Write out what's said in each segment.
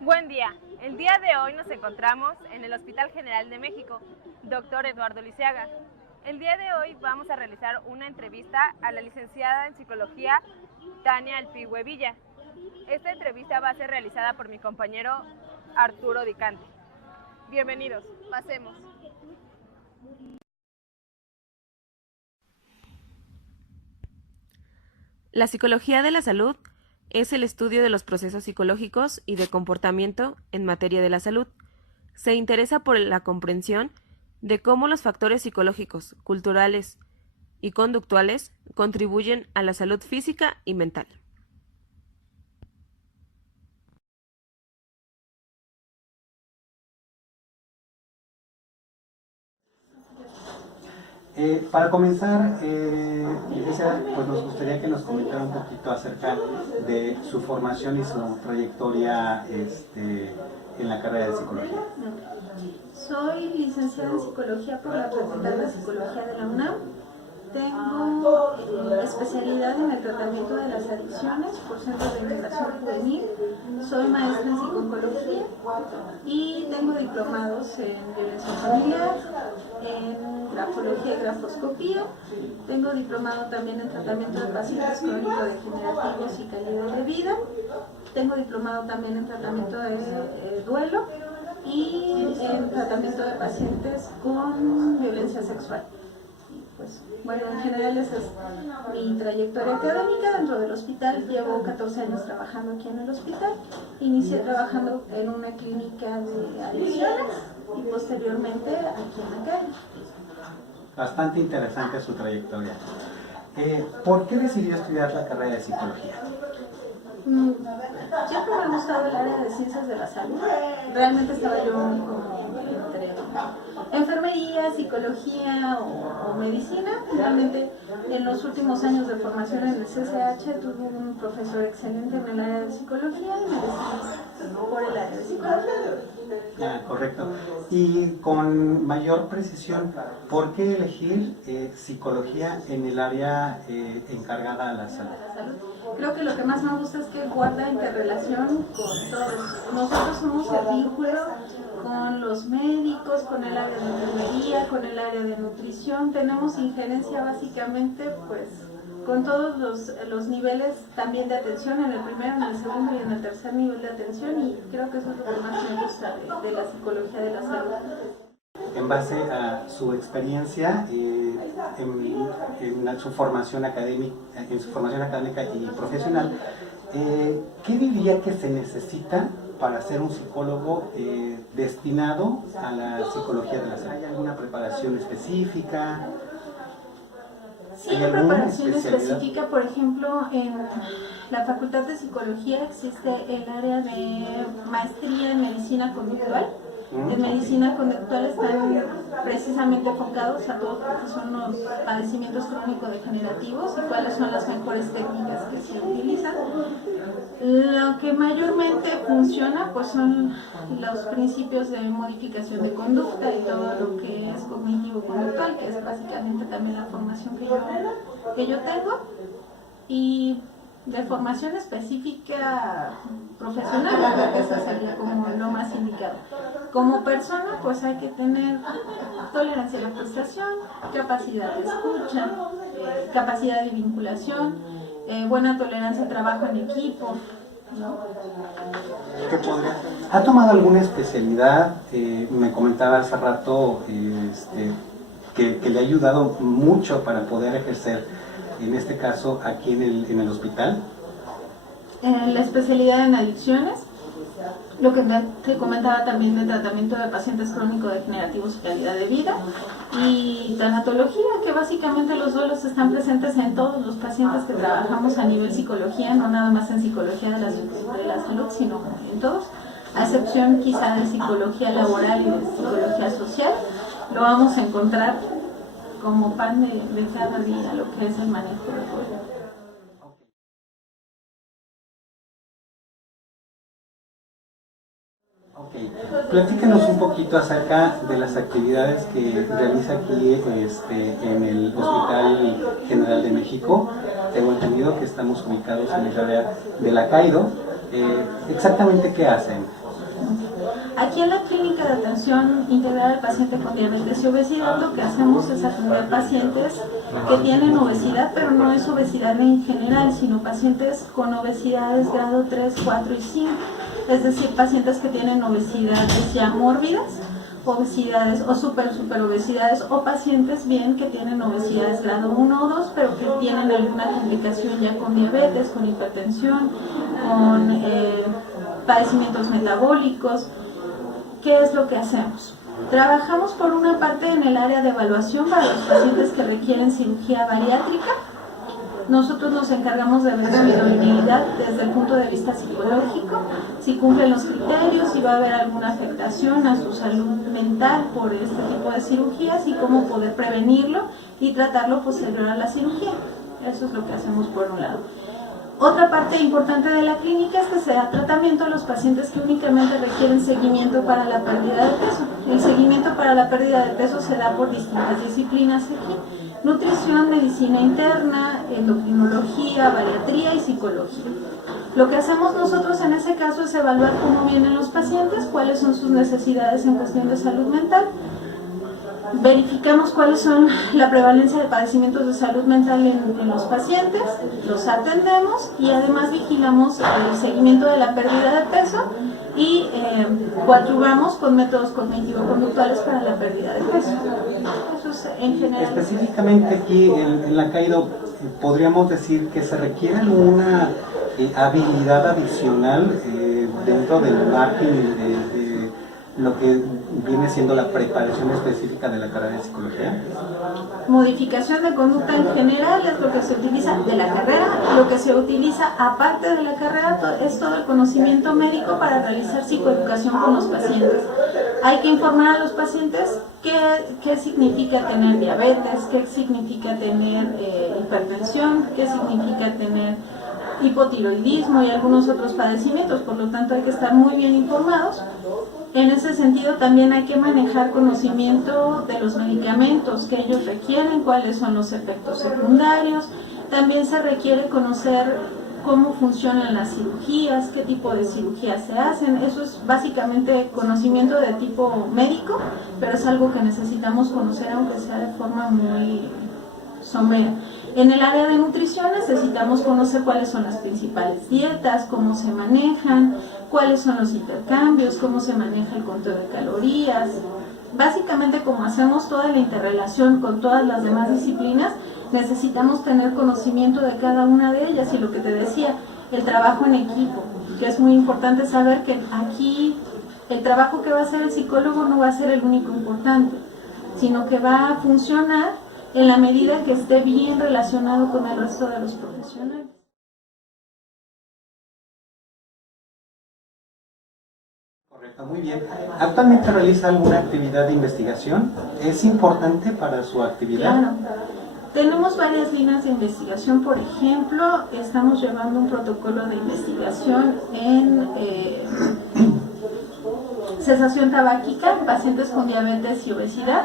Buen día. El día de hoy nos encontramos en el Hospital General de México, Dr. Eduardo Liceaga. El día de hoy vamos a realizar una entrevista a la licenciada en Psicología, Tania Alpigüe Villa. Esta entrevista va a ser realizada por mi compañero Arturo Dicante. Bienvenidos, pasemos. La psicología de la salud es el estudio de los procesos psicológicos y de comportamiento en materia de la salud. Se interesa por la comprensión de cómo los factores psicológicos, culturales y conductuales contribuyen a la salud física y mental. Para comenzar, licenciada, pues nos gustaría que nos comentara un poquito acerca de su formación y su trayectoria en la carrera de psicología. Soy licenciada en Psicología por la Facultad de Psicología de la UNAM. Tengo especialidad en el tratamiento de las adicciones por Centro de Integración Juvenil. Soy maestra en psicooncología y tengo diplomados en violencia familiar, en grafología y grafoscopía. Tengo diplomado también en tratamiento de pacientes crónico-degenerativos y calidad de vida. Tengo diplomado también en tratamiento de duelo y en tratamiento de pacientes con violencia sexual. Pues, bueno, en general esa es mi trayectoria académica dentro del hospital. Llevo 14 años trabajando aquí en el hospital. Inicié trabajando en una clínica de adicciones y posteriormente aquí en la calle. Bastante interesante su trayectoria. ¿Por qué decidió estudiar la carrera de psicología? Siempre me ha gustado el área de ciencias de la salud. Realmente estaba yo como entre enfermería, psicología o medicina. Realmente en los últimos años de formación en el CCH tuve un profesor excelente en el área de psicología y me decidí por el área de psicología. Correcto. Y con mayor precisión, ¿por qué elegir psicología en el área encargada a la salud? Creo que lo que más me gusta es que guarda interrelación con todos. Nosotros somos el vínculo con los médicos, con el área de enfermería, con el área de nutrición. Tenemos injerencia básicamente pues con todos los niveles también de atención, en el primero, en el segundo y en el tercer nivel de atención, y creo que eso es lo que más me gusta de la psicología de la salud. En base a su experiencia en su formación académica, y profesional, ¿qué diría que se necesita para ser un psicólogo destinado a la psicología de la salud? ¿Hay alguna preparación específica? Sí, hay preparación específica. Por ejemplo, en la Facultad de Psicología existe el área de maestría en medicina conductual. En medicina conductual están precisamente enfocados a todo lo que son los padecimientos crónico-degenerativos y cuáles son las mejores técnicas que se utilizan. Lo que mayormente funciona pues son los principios de modificación de conducta y todo lo que es cognitivo-conductual, que es básicamente también la formación que yo tengo. Y de formación específica profesional, creo que esa sería como lo más indicado. Como persona, pues hay que tener tolerancia a la frustración, capacidad de escucha, capacidad de vinculación, buena tolerancia al trabajo en equipo, ¿no? ¿Ha tomado alguna especialidad? Me comentaba hace rato que le ha ayudado mucho para poder ejercer, en este caso, aquí en el hospital. La especialidad en adicciones, lo que te comentaba también de tratamiento de pacientes crónico-degenerativos y calidad de vida, y tanatología, que básicamente los duelos están presentes en todos los pacientes que trabajamos a nivel psicología, no nada más en psicología de la salud, sino en todos, a excepción quizá de psicología laboral y de psicología social. Lo vamos a encontrar como pan de cada día, lo que es el manejo del duelo. Platícanos un poquito acerca de las actividades que realiza aquí en el Hospital General de México. Tengo entendido que estamos ubicados en el área de La Cairo. Exactamente, ¿qué hacen? Aquí en la clínica de atención integral al paciente con diabetes y obesidad lo que hacemos es atender pacientes que tienen obesidad, pero no es obesidad en general, sino pacientes con obesidades grado 3, 4 y 5, es decir, pacientes que tienen obesidades ya mórbidas, obesidades o super obesidades, o pacientes bien que tienen obesidades grado 1 o 2, pero que tienen alguna complicación ya con diabetes, con hipertensión, con padecimientos metabólicos. ¿Qué es lo que hacemos? Trabajamos por una parte en el área de evaluación para los pacientes que requieren cirugía bariátrica. Nosotros nos encargamos de ver su idoneidad desde el punto de vista psicológico, si cumplen los criterios, si va a haber alguna afectación a su salud mental por este tipo de cirugías y cómo poder prevenirlo y tratarlo posterior a la cirugía. Eso es lo que hacemos por un lado. Otra parte importante de la clínica es que se da tratamiento a los pacientes que únicamente requieren seguimiento para la pérdida de peso. El seguimiento para la pérdida de peso se da por distintas disciplinas aquí: nutrición, medicina interna, endocrinología, bariatría y psicología. Lo que hacemos nosotros en ese caso es evaluar cómo vienen los pacientes, cuáles son sus necesidades en cuestión de salud mental. Verificamos cuáles son la prevalencia de padecimientos de salud mental en los pacientes, los atendemos y además vigilamos el seguimiento de la pérdida de peso y coadyuvamos con métodos cognitivo-conductuales para la pérdida de peso. Eso es en general. Específicamente aquí en la CAIRO, podríamos decir que se requiere una habilidad adicional dentro del marketing de lo que viene siendo la preparación específica de la carrera de psicología. Modificación de conducta en general es lo que se utiliza de la carrera. Lo que se utiliza aparte de la carrera es todo el conocimiento médico para realizar psicoeducación con los pacientes. Hay que informar a los pacientes qué significa tener diabetes, qué significa tener hipertensión, qué significa tener hipotiroidismo y algunos otros padecimientos. Por lo tanto, hay que estar muy bien informados. En ese sentido también hay que manejar conocimiento de los medicamentos que ellos requieren, cuáles son los efectos secundarios. También se requiere conocer cómo funcionan las cirugías, qué tipo de cirugías se hacen. Eso es básicamente conocimiento de tipo médico, pero es algo que necesitamos conocer aunque sea de forma muy somera. En el área de nutrición necesitamos conocer cuáles son las principales dietas, cómo se manejan, cuáles son los intercambios, cómo se maneja el conteo de calorías. Básicamente, como hacemos toda la interrelación con todas las demás disciplinas, necesitamos tener conocimiento de cada una de ellas. Y lo que te decía, el trabajo en equipo, que es muy importante saber que aquí el trabajo que va a hacer el psicólogo no va a ser el único importante, sino que va a funcionar en la medida que esté bien relacionado con el resto de los profesionales. Correcto, muy bien. ¿Actualmente realiza alguna actividad de investigación? ¿Es importante para su actividad? Claro. Tenemos varias líneas de investigación. Por ejemplo, estamos llevando un protocolo de investigación en cesación tabáquica en pacientes con diabetes y obesidad.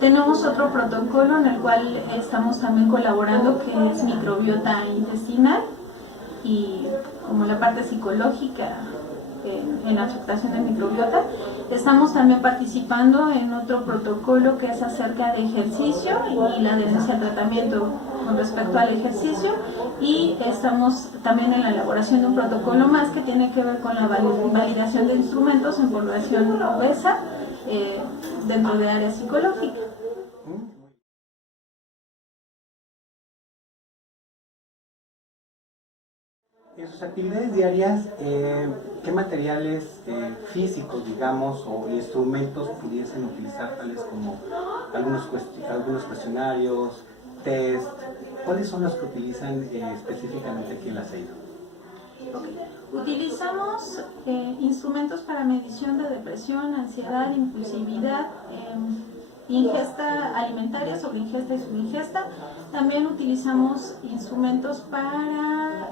Tenemos otro protocolo en el cual estamos también colaborando, que es microbiota intestinal y como la parte psicológica en la afectación de microbiota. Estamos también participando en otro protocolo que es acerca de ejercicio y la adherencia al tratamiento con respecto al ejercicio, y estamos también en la elaboración de un protocolo más que tiene que ver con la validación de instrumentos en población obesa dentro de área psicológica. En sus actividades diarias, ¿qué materiales físicos, digamos, o instrumentos pudiesen utilizar, tales como algunos cuestionarios, test? ¿Cuáles son los que utilizan específicamente aquí en la CEIDO? Okay. Utilizamos instrumentos para medición de depresión, ansiedad, impulsividad, ingesta alimentaria, sobre ingesta y subingesta. También utilizamos instrumentos para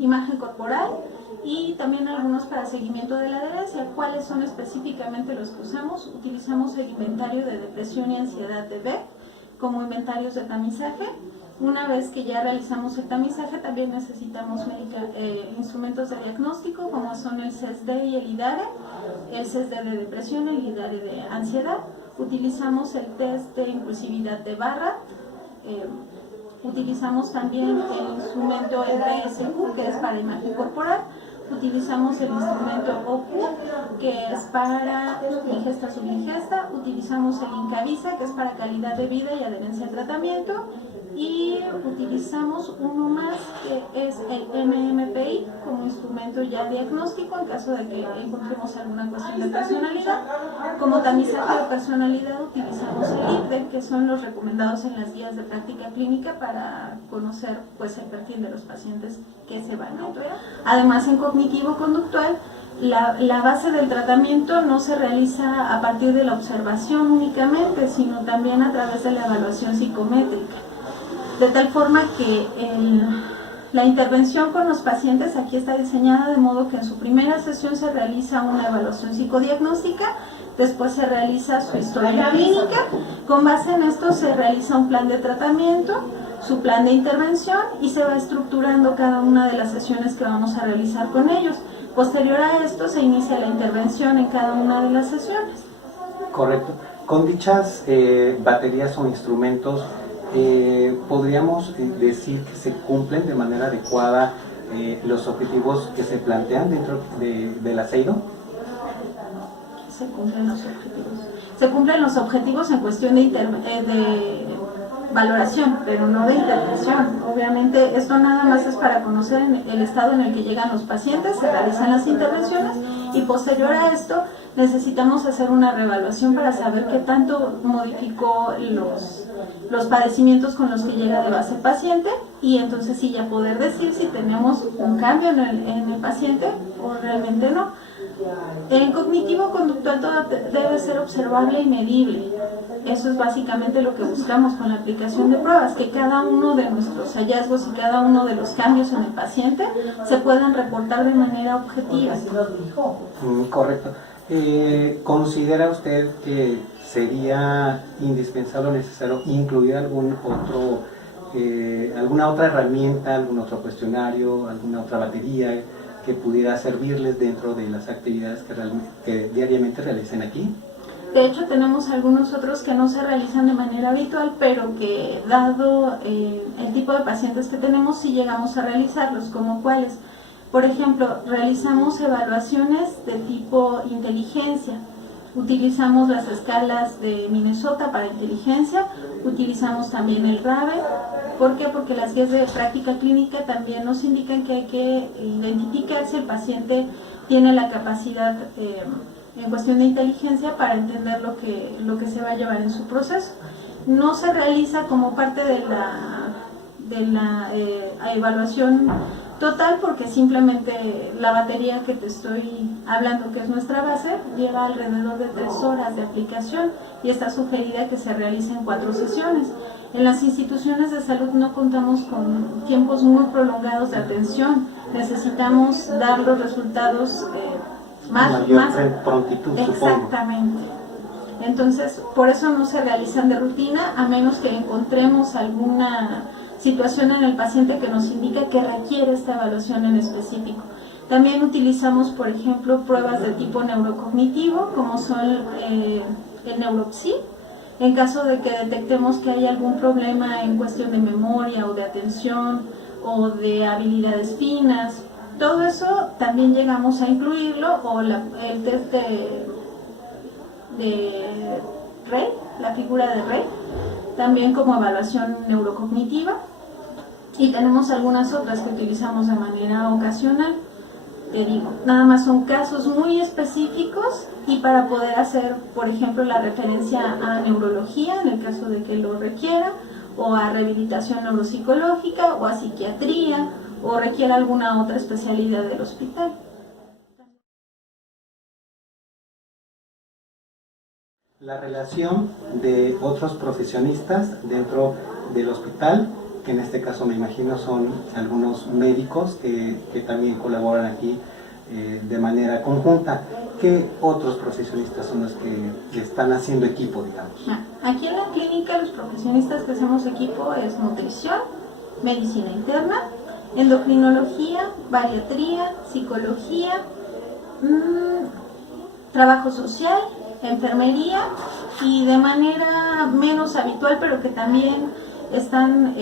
imagen corporal y también algunos para seguimiento de la adherencia. ¿Cuáles son específicamente los que usamos? Utilizamos el inventario de depresión y ansiedad de Beck como inventarios de tamizaje. Una vez que ya realizamos el tamizaje, también necesitamos instrumentos de diagnóstico como son el CESD y el IDARE. el test de depresión, el IDARE de ansiedad, utilizamos el test de impulsividad de Barra, utilizamos también el instrumento EBSQ, que es para imagen corporal, utilizamos el instrumento OQ, que es para ingesta subingesta, utilizamos el INCAVISA, que es para calidad de vida y adherencia al tratamiento, y utilizamos uno más que es el MMPI como instrumento ya diagnóstico en caso de que encontremos alguna cuestión de personalidad. Como tamizaje de personalidad utilizamos el IPDE, que son los recomendados en las guías de práctica clínica para conocer pues el perfil de los pacientes que se van a operar. Además, en cognitivo-conductual, la base del tratamiento no se realiza a partir de la observación únicamente, sino también a través de la evaluación psicométrica. De tal forma que la intervención con los pacientes aquí está diseñada de modo que en su primera sesión se realiza una evaluación psicodiagnóstica, después se realiza su historia clínica, con base en esto se realiza un plan de tratamiento, su plan de intervención y se va estructurando cada una de las sesiones que vamos a realizar con ellos. Posterior a esto se inicia la intervención en cada una de las sesiones. Correcto. Con dichas baterías o instrumentos, ¿podríamos decir que se cumplen de manera adecuada los objetivos que se plantean dentro del ASEIDO? Se cumplen los objetivos. Se cumplen los objetivos en cuestión de valoración, pero no de intervención. Obviamente esto nada más es para conocer el estado en el que llegan los pacientes, se realizan las intervenciones y posterior a esto necesitamos hacer una reevaluación para saber qué tanto modificó los padecimientos con los que llega de base el paciente y entonces sí ya poder decir si tenemos un cambio en el paciente o realmente no. En cognitivo-conductual todo debe ser observable y medible. Eso es básicamente lo que buscamos con la aplicación de pruebas, que cada uno de nuestros hallazgos y cada uno de los cambios en el paciente se puedan reportar de manera objetiva. Correcto. ¿Considera usted que sería indispensable o necesario incluir alguna otra herramienta, algún otro cuestionario, alguna otra batería que pudiera servirles dentro de las actividades que diariamente realicen aquí? De hecho, tenemos algunos otros que no se realizan de manera habitual, pero que dado el tipo de pacientes que tenemos, sí llegamos a realizarlos, como cuáles. Por ejemplo, realizamos evaluaciones de tipo inteligencia. Utilizamos las escalas de Minnesota para inteligencia, utilizamos también el RAVE. ¿Por qué? Porque las guías de práctica clínica también nos indican que hay que identificar si el paciente tiene la capacidad en cuestión de inteligencia para entender lo que se va a llevar en su proceso. No se realiza como parte de la evaluación total porque simplemente la batería que te estoy hablando, que es nuestra base, lleva alrededor de 3 horas de aplicación y está sugerida que se realicen 4 sesiones. En las instituciones de salud no contamos con tiempos muy prolongados de atención, necesitamos dar los resultados más prontitud, exactamente. Supongo. Entonces, por eso no se realizan de rutina, a menos que encontremos alguna situación en el paciente que nos indica que requiere esta evaluación en específico. También utilizamos, por ejemplo, pruebas de tipo neurocognitivo, como son el neuropsi, en caso de que detectemos que hay algún problema en cuestión de memoria o de atención o de habilidades finas. Todo eso también llegamos a incluirlo, o el test de Rey, la figura de Rey, también como evaluación neurocognitiva. Y tenemos algunas otras que utilizamos de manera ocasional. Te digo, nada más son casos muy específicos y para poder hacer, por ejemplo, la referencia a neurología, en el caso de que lo requiera, o a rehabilitación neuropsicológica, o a psiquiatría, o requiera alguna otra especialidad del hospital. La relación de otros profesionistas dentro del hospital, que en este caso me imagino son algunos médicos que también colaboran aquí de manera conjunta. ¿Qué otros profesionistas son los que están haciendo equipo, digamos? Aquí en la clínica los profesionistas que hacemos equipo es nutrición, medicina interna, endocrinología, bariatría, psicología, trabajo social, enfermería y de manera menos habitual, pero que también están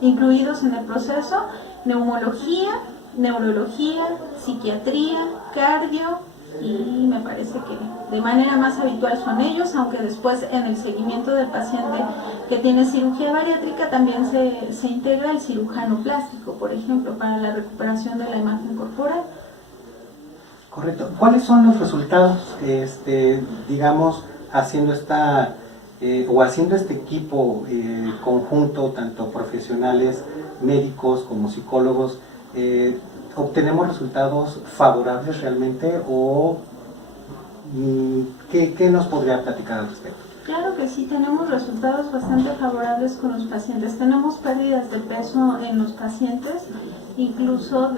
incluidos en el proceso, neumología, neurología, psiquiatría, cardio, y me parece que de manera más habitual son ellos, aunque después en el seguimiento del paciente que tiene cirugía bariátrica también se integra el cirujano plástico, por ejemplo, para la recuperación de la imagen corporal. Correcto. ¿Cuáles son los resultados, digamos, haciendo haciendo este equipo conjunto, tanto profesionales, médicos como psicólogos? ¿Obtenemos resultados favorables realmente o qué nos podría platicar al respecto? Claro que sí, tenemos resultados bastante favorables con los pacientes. Tenemos pérdidas de peso en los pacientes, incluso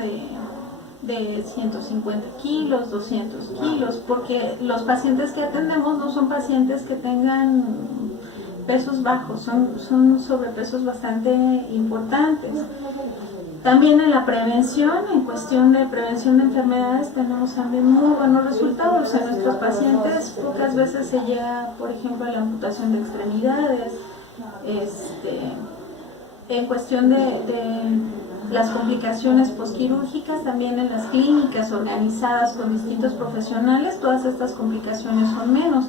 de 150 kilos, 200 kilos, porque los pacientes que atendemos no son pacientes que tengan pesos bajos, son sobrepesos bastante importantes. También en la prevención, en cuestión de prevención de enfermedades, tenemos también muy buenos resultados. En nuestros pacientes pocas veces se llega, por ejemplo, a la amputación de extremidades. En cuestión de las complicaciones posquirúrgicas, también en las clínicas organizadas con distintos profesionales, todas estas complicaciones son menos.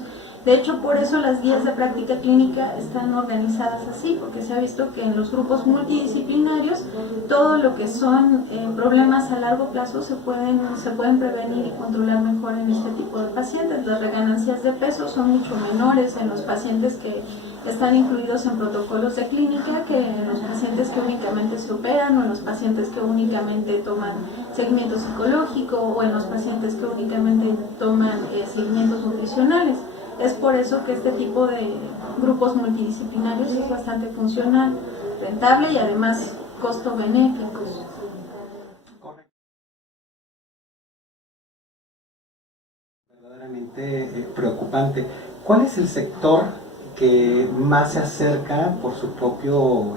De hecho, por eso las guías de práctica clínica están organizadas así, porque se ha visto que en los grupos multidisciplinarios todo lo que son problemas a largo plazo se pueden prevenir y controlar mejor en este tipo de pacientes. Las reganancias de peso son mucho menores en los pacientes que están incluidos en protocolos de clínica que en los pacientes que únicamente se operan o en los pacientes que únicamente toman seguimiento psicológico o en los pacientes que únicamente toman seguimientos nutricionales. Es por eso que este tipo de grupos multidisciplinarios es bastante funcional, rentable y además costo-benéficos. Verdaderamente preocupante. ¿Cuál es el sector que más se acerca por su propio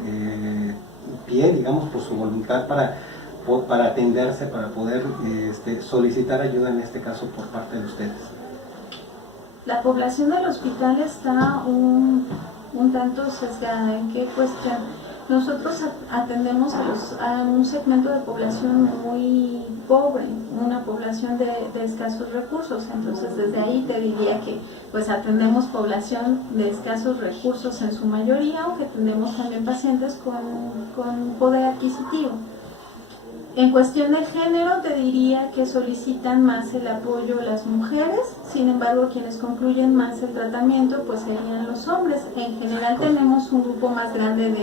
pie, digamos, por su voluntad para atenderse, para poder solicitar ayuda, en este caso por parte de ustedes? La población del hospital está un tanto sesgada. ¿En qué cuestión? Nosotros atendemos a un segmento de población muy pobre, una población de escasos recursos. Entonces, desde ahí te diría que pues atendemos población de escasos recursos en su mayoría, aunque atendemos también pacientes con poder adquisitivo. En cuestión de género, te diría que solicitan más el apoyo las mujeres, sin embargo, quienes concluyen más el tratamiento pues serían los hombres. En general tenemos un grupo más grande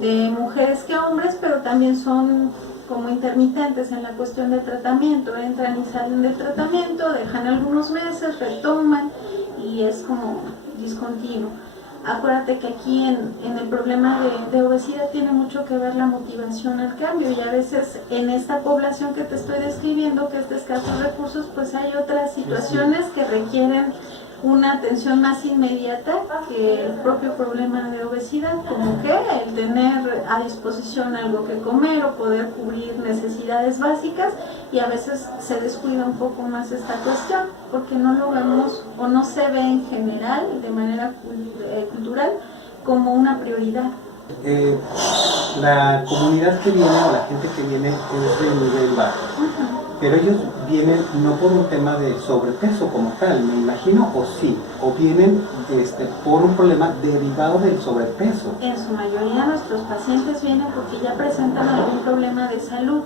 de mujeres que hombres, pero también son como intermitentes en la cuestión del tratamiento, entran y salen del tratamiento, dejan algunos meses, retoman y es como discontinuo. Acuérdate que aquí en el problema de obesidad tiene mucho que ver la motivación al cambio y a veces en esta población que te estoy describiendo, que es de escasos recursos, pues hay otras situaciones que requieren una atención más inmediata que el propio problema de obesidad, como que el tener a disposición algo que comer o poder cubrir necesidades básicas, y a veces se descuida un poco más esta cuestión porque no lo vemos o no se ve en general de manera cultural como una prioridad. La comunidad que viene o la gente que viene es de nivel bajo, pero ellos vienen no por un tema de sobrepeso como tal, me imagino, o sí, o vienen por un problema derivado del sobrepeso. En su mayoría nuestros pacientes vienen porque ya presentan algún problema de salud.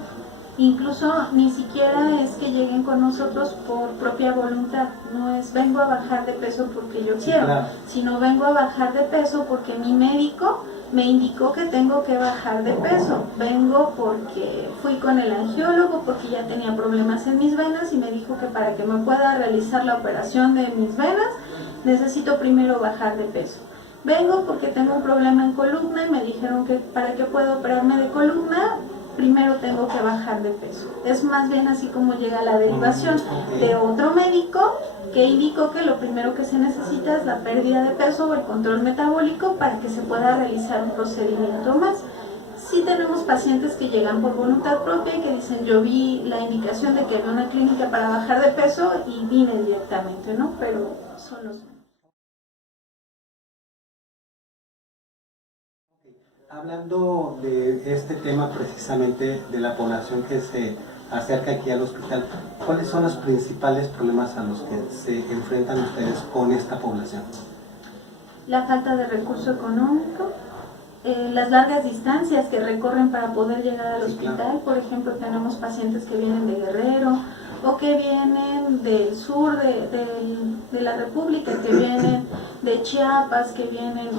Incluso ni siquiera es que lleguen con nosotros por propia voluntad, no es vengo a bajar de peso porque yo quiero, claro, sino vengo a bajar de peso porque mi médico me indicó que tengo que bajar de peso, vengo porque fui con el angiólogo porque ya tenía problemas en mis venas y me dijo que para que me pueda realizar la operación de mis venas necesito primero bajar de peso. Vengo porque tengo un problema en columna y me dijeron que para que pueda operarme de columna primero tengo que bajar de peso. Es más bien así como llega la derivación de otro médico que indicó que lo primero que se necesita es la pérdida de peso o el control metabólico para que se pueda realizar un procedimiento más. Sí tenemos pacientes que llegan por voluntad propia y que dicen, yo vi la indicación de que había una clínica para bajar de peso y vine directamente, ¿no? Pero son los... Hablando de este tema precisamente de la población que se acerca aquí al hospital, ¿cuáles son los principales problemas a los que se enfrentan ustedes con esta población? La falta de recurso económico, las largas distancias que recorren para poder llegar al hospital. Claro. Por ejemplo, tenemos pacientes que vienen de Guerrero o que vienen del sur de la República, que vienen de Chiapas, que vienen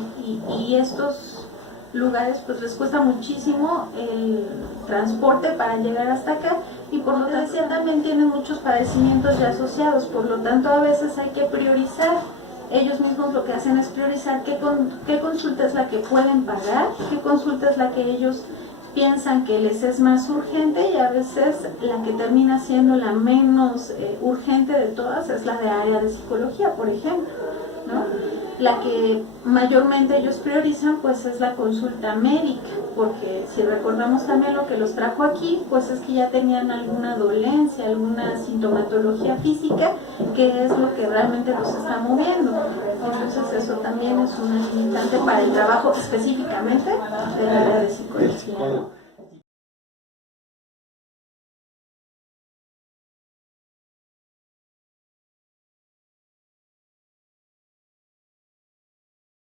y estos lugares pues les cuesta muchísimo el transporte para llegar hasta acá y por lo tanto también tienen muchos padecimientos ya asociados, por lo tanto a veces hay que priorizar. Ellos mismos lo que hacen es priorizar qué consulta es la que pueden pagar, qué consulta es la que ellos piensan que les es más urgente y a veces la que termina siendo la menos urgente de todas es la de área de psicología, por ejemplo, ¿no? La que mayormente ellos priorizan pues es la consulta médica, porque si recordamos también lo que los trajo aquí, pues es que ya tenían alguna dolencia, alguna sintomatología física, que es lo que realmente los está moviendo. Entonces eso también es una limitante para el trabajo específicamente del área de psicología.